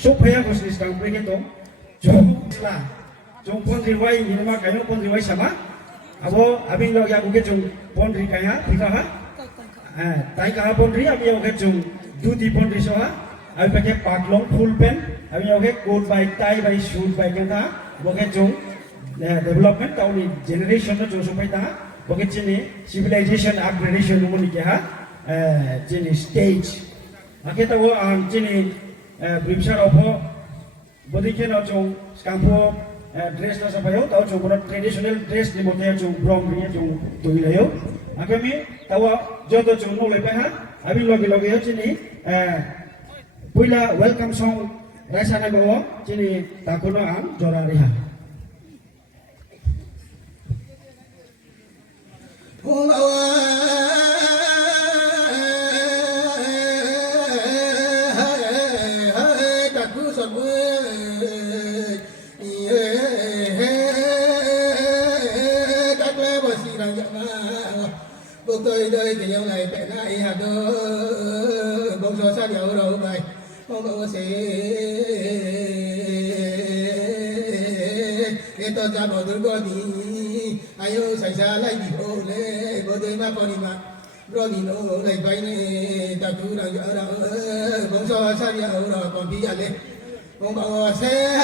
supaya bisnis kampung itu jom lah jom pon riwai ini mah kayu pon riwai sama abo abing lo yang mungkin jom pon ri kaya tiga ha tai kah pon ri abing yang jom duty pon ri soha abing pakai paklong full pen abing yang coat by tie by shoes by kata mungkin jom development tahun ini generation itu jom supaya dah mungkin sini civilization upgradation mungkin kah sini stage kita tahu sini Brimshar opo, bodikin acung skampo dress na sabayo, tahu cung buat traditional dress di motel cung brom punya cung tuilayo. Kami tahu jodoh cung nol lepas abis lagi sini puila welcome song rasa na bawa sini takuno am jora riha. Tôi đời thì nhau này phải lại hạt đô bông gió sát nhau đầu bài không có gì cái tôi ra bỏ tôi có đi ai ơi xảy ra lại bị ô lê bố tôi mà có đi mà rồi đi nó lại vay này ta cứ đang ở đó bông gió sát nhau rồi còn đi à lên không có xe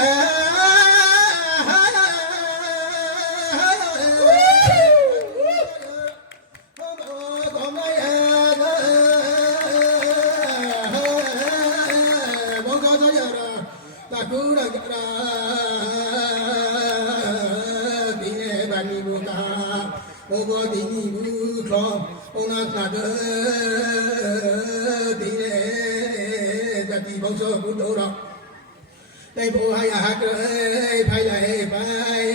đây bộ hay hạt ơi phải lại phải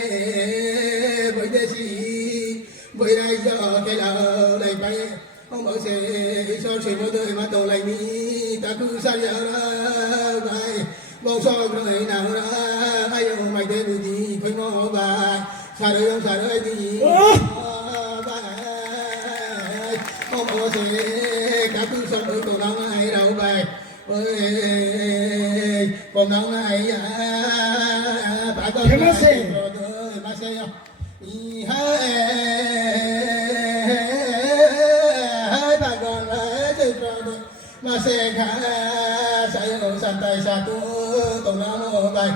với đây gì với đây giờ cái là lại phải không bao giờ cho chuyện mỗi đời mà tổ lại mi ta cứ sao giờ vậy bao so người nào ra ai ơi mày đây bùi gì phải ngó bài xa đời không xa đời gì không bao giờ ta cứ sao đời tổ nào ai đâu vậy con nào này bà con mà xe hai bà con chơi rồi mà xe khá say ở sàn tay xa tu tổng nào bài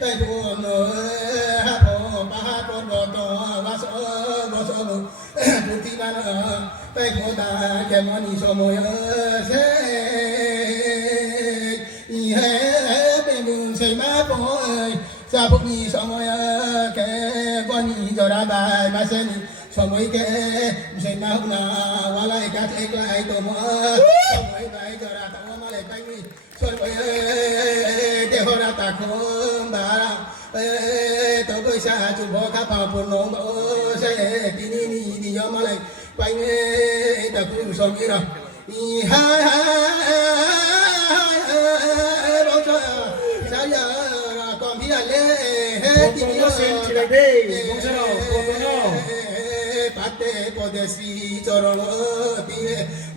tay buồn hát hồ ba hát con bò to ba số một một tí ba tay của ta kèm ăn đi so mồi xe bên đường xây má bôi sa bốc nhì so mồi cái con nhì giờ đã bài mà xe nhì so mồi cái xây má hôm nào qua lại các ek lại tổ mơ so mồi bài giờ đã tao mà lại bánh nhì so mồi để họ đã tạc không bà tao bây xa chụp bỏ các bảo phun nóng xe tí đi nhau mà lại bánh ta cũng xong như nào bao giờ sao giờ còn biết là hết thì nó xem chỉ là đi không sao đâu không đâu bắt té có thể xí cho nó thì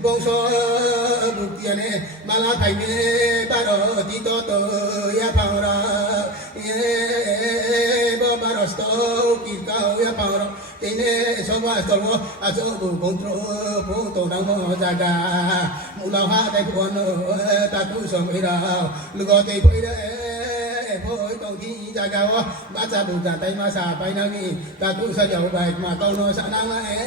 bông số bút tiền này mà là thành ba đó thì to to ya bao ra ba đó sto kịp cao ya bao ra ini semua semua aso bu kontro bu to nang mo jaga mula ha dai pon ta tu som ira lu go te poi de poi to thi jaga wa ba cha bu ja tai ma sa pai na mi ta tu sa jau bai ma to no sa nang ai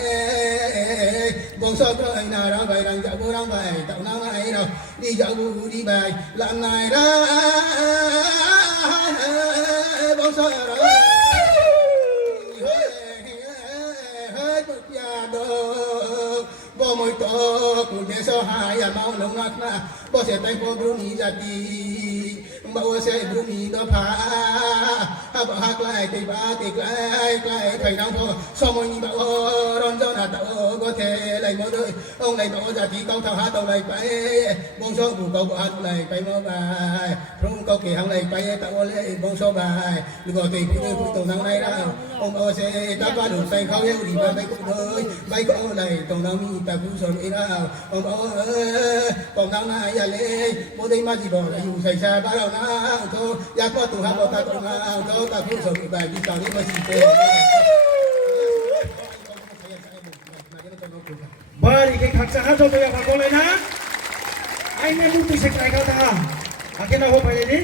bong so ko ai na ra bai rang ja bu rang bai ta nang ai đâu đi dạo bu đi bai làm này ra bong so ra bo môi to cùng để so hai à mau nông ngắt na bo sẽ tay cô bún ní ra đi bao sẽ bumi đó phá hak lại tây ba tây lại thầy nào thôi sau mỗi nhịp bao ron cho là tao có thể lại mơ đợi ông này tao giả tí câu thằng hát tao lại bay bông số bù câu hát lại bay mơ bài rung câu kể hàng lại bay tao lấy bông số bài đừng có tùy cứ tàu nào này đâu ông bao sẽ ta qua đường tay khâu yêu đi bay cũng thôi bay câu này tàu nào mi ta cũng sợ đi nào ông bao còn nào này ya lấy bố đây mà gì bỏ lại dùng xảy ra bao nào thôi ya qua tụ hát ta tụ nào thôi ta cũng sợ bị bài đi tàu đi mà gì thế Bari ke khaksa ha to ya ka kolai na ai ne mu tu se kai ka ta akena ho pai ni